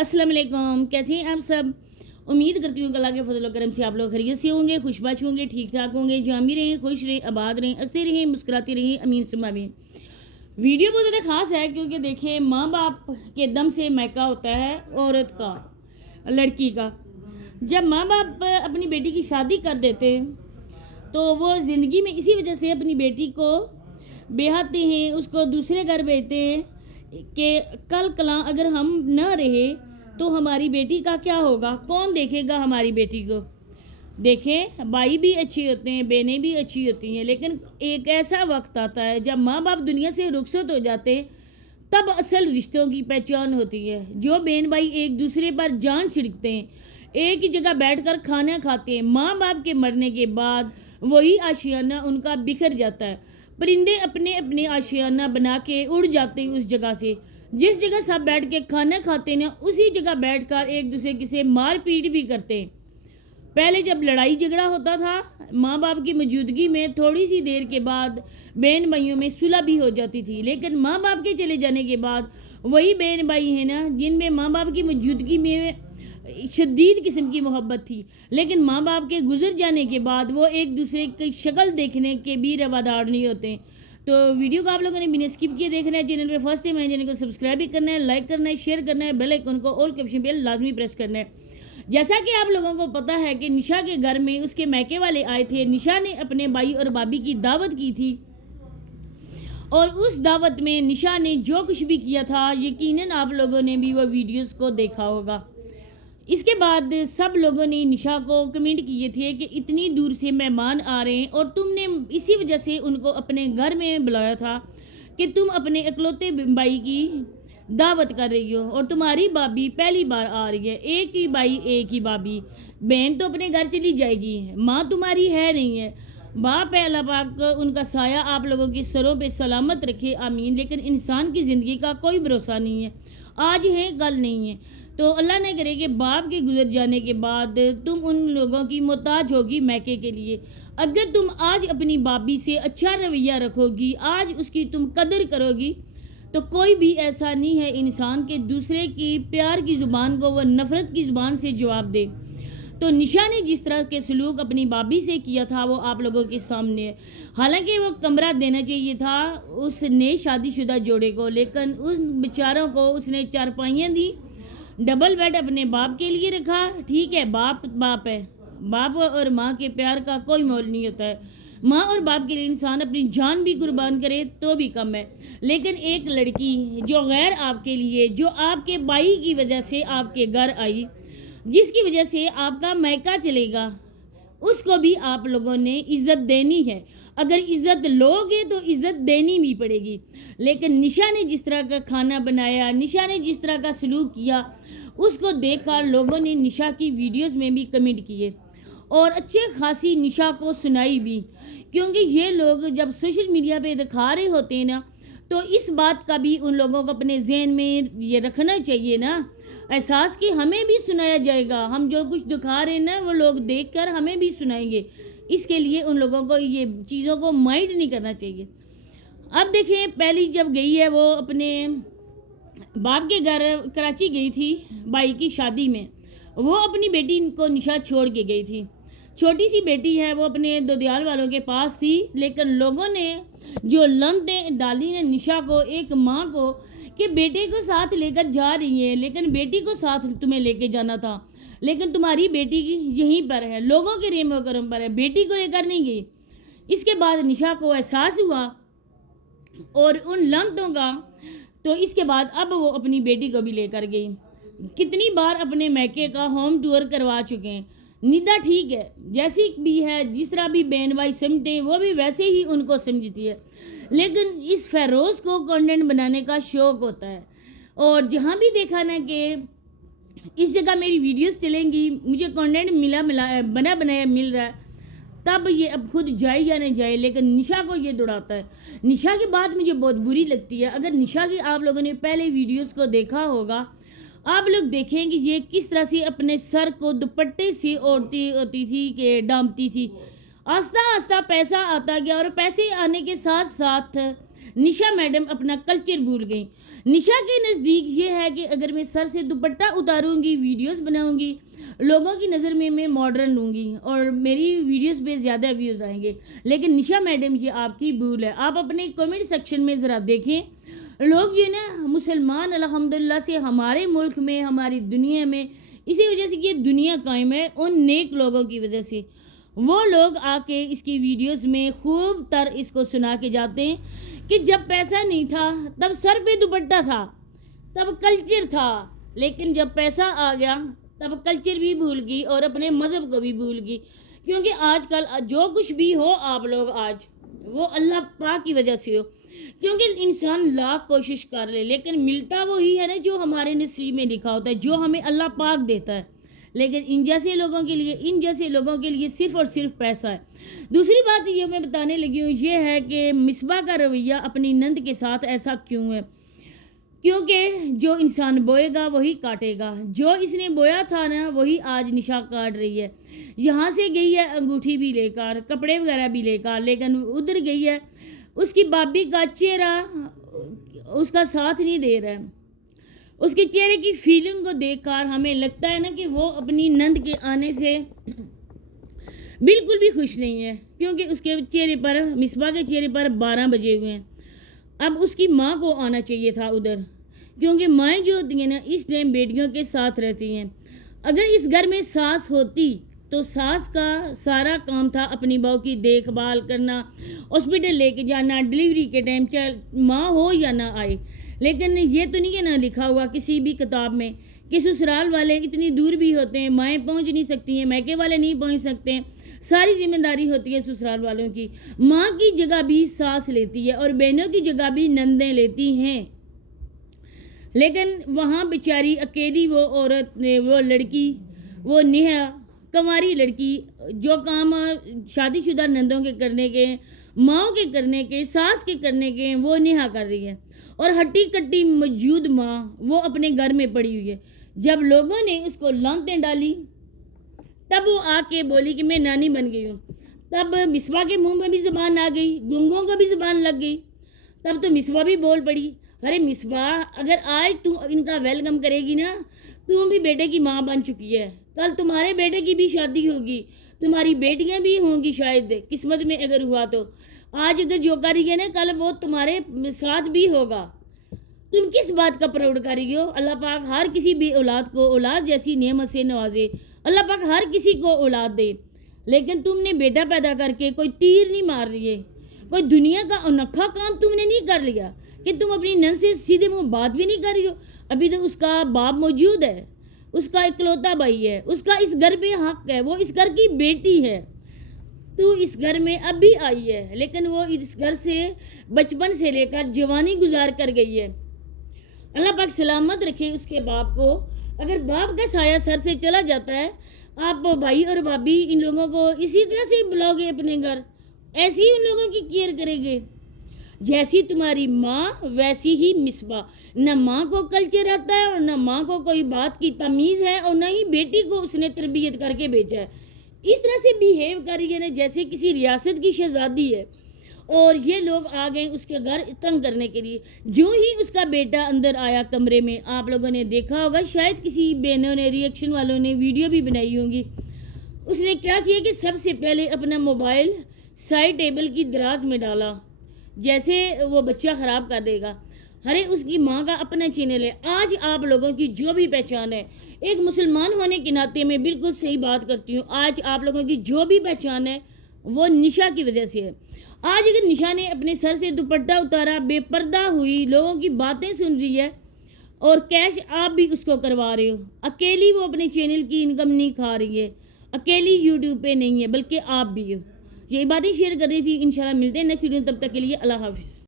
अस्सलाम वालेकुम, कैसे हैं आप सब। उम्मीद करती हूँ कि अल्लाह के फजल व करम से आप लोग खैरियत से होंगे, खुशबाश होंगे, ठीक ठाक होंगे, जहाँ भी रहें, खुश रहें, आबाद रहें, हंसते रहें, मुस्कुराते रहें, अमीन सुम्मा अमीन। वीडियो बहुत ज़्यादा ख़ास है क्योंकि देखें, माँ बाप के दम से मैका होता है औरत का, लड़की का। जब माँ बाप अपनी बेटी की शादी कर देते हैं तो वो ज़िंदगी में इसी वजह से अपनी बेटी को बेहाते हैं, उसको दूसरे घर भेजते हैं कि कल कला अगर हम न रहे तो हमारी बेटी का क्या होगा, कौन देखेगा हमारी बेटी को। देखें, भाई भी अच्छे होते हैं, बहनें भी अच्छी होती हैं, लेकिन एक ऐसा वक्त आता है जब माँ बाप दुनिया से रुखसत हो जाते हैं, तब असल रिश्तों की पहचान होती है। जो बहन भाई एक दूसरे पर जान छिड़कते हैं, एक ही जगह बैठकर खाना खाते हैं, माँ बाप के मरने के बाद वही आशियाना उनका बिखर जाता है। परिंदे अपने अपने आशियाना बना के उड़ जाते हैं उस जगह से। जिस जगह सब बैठ के खाना खाते हैं ना, उसी जगह बैठकर एक दूसरे से मार पीट भी करते हैं। पहले जब लड़ाई झगड़ा होता था, माँ बाप की मौजूदगी में थोड़ी सी देर के बाद बहन भाइयों में सुलह भी हो जाती थी, लेकिन माँ बाप के चले जाने के बाद वही बहन भाई हैं ना जिनमें माँ बाप की मौजूदगी में शदीद किस्म की मोहब्बत थी, लेकिन माँ बाप के गुजर जाने के बाद वो एक दूसरे की शक्ल देखने के भी रवादार नहीं होते। तो वीडियो को आप लोगों ने बिना स्किप किए देखना है। चैनल पे फर्स्ट टाइम है, चैनल को सब्सक्राइब भी करना है, लाइक करना है, शेयर करना है, बेल आइकन को ऑल के ऑप्शन पे लाजमी प्रेस करना है। जैसा कि आप लोगों को पता है कि निशा के घर में उसके मैके वाले आए थे। निशा ने अपने भाई और भाभी की दावत की थी और उस दावत में निशा ने जो कुछ भी किया था, यकीनन आप लोगों ने भी वो वीडियोस को देखा होगा। इसके बाद सब लोगों ने निशा को कमेंट किए थे कि इतनी दूर से मेहमान आ रहे हैं और तुमने इसी वजह से उनको अपने घर में बुलाया था कि तुम अपने इकलौते भाई की दावत कर रही हो और तुम्हारी भाभी पहली बार आ रही है। एक ही भाई एक ही भाभी, बहन तो अपने घर चली जाएगी, माँ तुम्हारी है नहीं है। बाप है, अल्लाह पाक उनका साया आप लोगों के सरों पे सलामत रखे, आमीन। लेकिन इंसान की ज़िंदगी का कोई भरोसा नहीं है, आज है कल नहीं है। तो अल्लाह ने करे कि बाप के गुजर जाने के बाद तुम उन लोगों की मोहताज होगी मैके के लिए। अगर तुम आज अपनी भाभी से अच्छा रवैया रखोगी, आज उसकी तुम कदर करोगी, तो कोई भी ऐसा नहीं है इंसान के दूसरे की प्यार की ज़ुबान को वह नफ़रत की ज़ुबान से जवाब दे। तो निशा ने जिस तरह के सलूक अपनी भाभी से किया था वो आप लोगों के सामने है। हालांकि वो कमरा देना चाहिए था उस नए शादीशुदा जोड़े को, लेकिन उस बेचारों को उसने चारपाइयाँ दी, डबल बेड अपने बाप के लिए रखा। ठीक है, बाप बाप है, बाप और माँ के प्यार का कोई मोल नहीं होता है। माँ और बाप के लिए इंसान अपनी जान भी कुर्बान करे तो भी कम है, लेकिन एक लड़की जो गैर आपके लिए, जो आपके भाई की वजह से आपके घर आई, जिसकी वजह से आपका मैका चलेगा, उसको भी आप लोगों ने इज़्ज़त देनी है। अगर इज़्ज़त लोगे तो इज़्ज़त देनी भी पड़ेगी। लेकिन निशा ने जिस तरह का खाना बनाया, निशा ने जिस तरह का सलूक किया, उसको देखकर लोगों ने निशा की वीडियोस में भी कमेंट किए और अच्छे खासी निशा को सुनाई भी, क्योंकि ये लोग जब सोशल मीडिया पे दिखा रहे होते हैं ना, तो इस बात का भी उन लोगों को अपने जहन में ये रखना चाहिए ना, एहसास कि हमें भी सुनाया जाएगा। हम जो कुछ दिखा रहे हैं ना, वो लोग देखकर हमें भी सुनाएंगे। इसके लिए उन लोगों को ये चीज़ों को माइंड नहीं करना चाहिए। अब देखें, पहली जब गई है वो अपने बाप के घर कराची गई थी भाई की शादी में, वो अपनी बेटी को निशा छोड़ के गई थी। छोटी सी बेटी है, वो अपने दोदियाल वालों के पास थी, लेकिन लोगों ने जो लंतें डाली ने निशा को, एक माँ को, कि बेटे को साथ लेकर जा रही है, लेकिन बेटी को साथ तुम्हें लेके जाना था, लेकिन तुम्हारी बेटी यहीं पर है, लोगों के रेमो करम पर है, बेटी को लेकर नहीं गई। इसके बाद निशा को एहसास हुआ और उन लंतों का, तो इसके बाद अब वो अपनी बेटी को भी लेकर गई। कितनी बार अपने मैके का होम टूर करवा चुके हैं। निदा ठीक है, जैसी भी है, जिस तरह भी बहन भाई समझते हैं वो भी वैसे ही उनको समझती है, लेकिन इस फेरोज़ को कंटेंट बनाने का शौक़ होता है। और जहाँ भी देखा ना कि इस जगह मेरी वीडियोस चलेंगी, मुझे कंटेंट बना बनाया मिल रहा है, तब ये अब खुद जाए या नहीं जाए, लेकिन निशा को ये दौड़ाता है। निशा की बात मुझे बहुत बुरी लगती है। अगर निशा की आप लोगों ने पहले वीडियोस को देखा होगा, आप लोग देखें कि ये किस तरह से अपने सर को दुपट्टे से ओढ़ती होती थी, डांपती थी। आस्ता आस्ता पैसा आता गया और पैसे आने के साथ साथ نشا میڈم اپنا کلچر بھول گئیں. نشا کے نزدیک یہ ہے کہ اگر میں سر سے دوپٹہ اتاروں گی، ویڈیوز بناؤں گی، لوگوں کی نظر میں ماڈرن لوں گی اور میری ویڈیوز پہ زیادہ ویوز آئیں گے. لیکن نشا میڈم یہ آپ کی بھول ہے. آپ اپنے کمنٹ سیکشن میں ذرا دیکھیں، لوگ جو نا مسلمان الحمدللہ سے ہمارے ملک میں، ہماری دنیا میں، اسی وجہ سے یہ دنیا قائم ہے ان نیک لوگوں کی وجہ سے. وہ لوگ آ کے اس کی ویڈیوز میں خوب تر اس کو سنا کے جاتے ہیں کہ جب پیسہ نہیں تھا تب سر پہ دوپٹہ تھا، تب کلچر تھا، لیکن جب پیسہ آ گیا تب کلچر بھی بھول گئی اور اپنے مذہب کو بھی بھول گئی. کیونکہ آج کل جو کچھ بھی ہو آپ لوگ آج وہ اللہ پاک کی وجہ سے ہو. کیونکہ انسان لاکھ کوشش کر لے لیکن ملتا وہی ہے نا جو ہمارے نصیب میں لکھا ہوتا ہے، جو ہمیں اللہ پاک دیتا ہے. لیکن ان جیسے لوگوں کے لیے صرف اور صرف پیسہ ہے. دوسری بات یہ میں بتانے لگی ہوں یہ ہے کہ مصباح کا رویہ اپنی نند کے ساتھ ایسا کیوں ہے؟ کیونکہ جو انسان بوئے گا وہی کاٹے گا. جو اس نے بویا تھا نا وہی آج نشا کاٹ رہی ہے. یہاں سے گئی ہے انگوٹھی بھی لے کر، کپڑے وغیرہ بھی لے کر، لیکن ادھر گئی ہے اس کی بابی کا چہرہ اس کا ساتھ نہیں دے رہا ہے. اس کے چہرے کی فیلنگ کو دیکھ کر ہمیں لگتا ہے نا کہ وہ اپنی نند کے آنے سے بالکل بھی خوش نہیں ہے. کیونکہ اس کے چہرے پر، مصباح کے چہرے پر 12 بجے ہوئے ہیں. اب اس کی ماں کو آنا چاہیے تھا ادھر، کیونکہ مائیں جو ہوتی ہیں نا اس ٹائم بیٹیوں کے ساتھ رہتی ہیں. اگر اس گھر میں ساس ہوتی تو ساس کا سارا کام تھا اپنی بہو کی دیکھ بھال کرنا، ہاسپٹل لے کے جانا، ڈلیوری کے ٹائم چاہے ماں ہو یا نہ آئے. لیکن یہ تو نہیں ہے نا لکھا ہوا کسی بھی کتاب میں کہ سسرال والے اتنی دور بھی ہوتے ہیں، مائیں پہنچ نہیں سکتی ہیں، میکے والے نہیں پہنچ سکتے ہیں. ساری ذمہ داری ہوتی ہے سسرال والوں کی. ماں کی جگہ بھی ساس لیتی ہے اور بہنوں کی جگہ بھی نندیں لیتی ہیں. لیکن وہاں بیچاری اکیلی وہ عورت، وہ لڑکی، وہ نیہا کنواری لڑکی جو کام شادی شدہ نندوں کے کرنے کے، ماؤں کے کرنے کے، ساس کے کرنے کے وہ نیہا کر رہی ہے. اور ہٹی کٹی موجود ماں وہ اپنے گھر میں پڑی ہوئی ہے. جب لوگوں نے اس کو لانتیں ڈالی تب وہ آ کے بولی کہ میں نانی بن گئی ہوں. تب مصباح کے منہ میں بھی زبان آ گئی، گنگوں کو بھی زبان لگ گئی. تب تو مصباح بھی بول پڑی. ارے مصباح، اگر آج تو ان کا ویلکم کرے گی نا، تم بھی بیٹے کی ماں بن چکی ہے. کل تمہارے بیٹے کی بھی شادی ہوگی، تمہاری بیٹیاں بھی ہوں گی شاید قسمت میں اگر ہوا تو. آج اگر جو کر رہی ہے نا کل وہ تمہارے ساتھ بھی ہوگا. تم کس بات کا پراؤڈ کر رہی ہو؟ اللہ پاک ہر کسی بھی اولاد کو اولاد جیسی نعمت سے نوازے. اللہ پاک ہر کسی کو اولاد دے. لیکن تم نے بیٹا پیدا کر کے کوئی تیر نہیں مار رہی ہے، کوئی دنیا کا انوکھا کام تم نے نہیں کر لیا کہ تم اپنی نند سے سیدھے منہ بات بھی نہیں کر رہی ہو. ابھی تو اس کا باپ موجود ہے، اس کا اکلوتا بھائی ہے، اس کا اس گھر پہ حق ہے، وہ اس گھر کی بیٹی ہے. تو اس گھر میں اب بھی آئی ہے لیکن وہ اس گھر سے بچپن سے لے کر جوانی گزار کر گئی ہے. اللہ پاک سلامت رکھے اس کے باپ کو. اگر باپ کا سایہ سر سے چلا جاتا ہے، آپ بھائی اور بھابھی ان لوگوں کو اسی طرح سے بلاؤ گے اپنے گھر، ایسی ہی ان لوگوں کی کیئر کرے گے. جیسی تمہاری ماں ویسی ہی مصباح. نہ ماں کو کلچر آتا ہے اور نہ ماں کو کوئی بات کی تمیز ہے اور نہ ہی بیٹی کو اس نے تربیت کر کے بھیجا ہے. اس طرح سے بیہیو کر رہی ہے نا جیسے کسی ریاست کی شہزادی ہے. اور یہ لوگ آ گئے اس کے گھر تنگ کرنے کے لیے. جو ہی اس کا بیٹا اندر آیا کمرے میں، آپ لوگوں نے دیکھا ہوگا، شاید کسی بہنوں نے، ریئیکشن والوں نے ویڈیو بھی بنائی ہوں گی. اس نے کیا کیا کہ سب سے پہلے اپنا موبائل سائڈ ٹیبل کی دراز میں ڈالا جیسے وہ بچہ خراب کر دے گا. ارے اس کی ماں کا اپنا چینل ہے. آج آپ لوگوں کی جو بھی پہچان ہے، ایک مسلمان ہونے کے ناطے میں بالکل صحیح بات کرتی ہوں، آج آپ لوگوں کی جو بھی پہچان ہے وہ نشا کی وجہ سے ہے. آج اگر نشا نے اپنے سر سے دوپٹہ اتارا، بے پردہ ہوئی، لوگوں کی باتیں سن رہی ہے اور کیش آپ بھی اس کو کروا رہے ہو. اکیلی وہ اپنے چینل کی انکم نہیں کھا رہی ہے، اکیلی یوٹیوب پہ نہیں ہے، بلکہ آپ بھی ہو. یہی باتیں شیئر کر رہی تھی. انشاءاللہ ملتے ہیں نیکسٹ ویڈیو، تب تک کے لیے اللہ حافظ.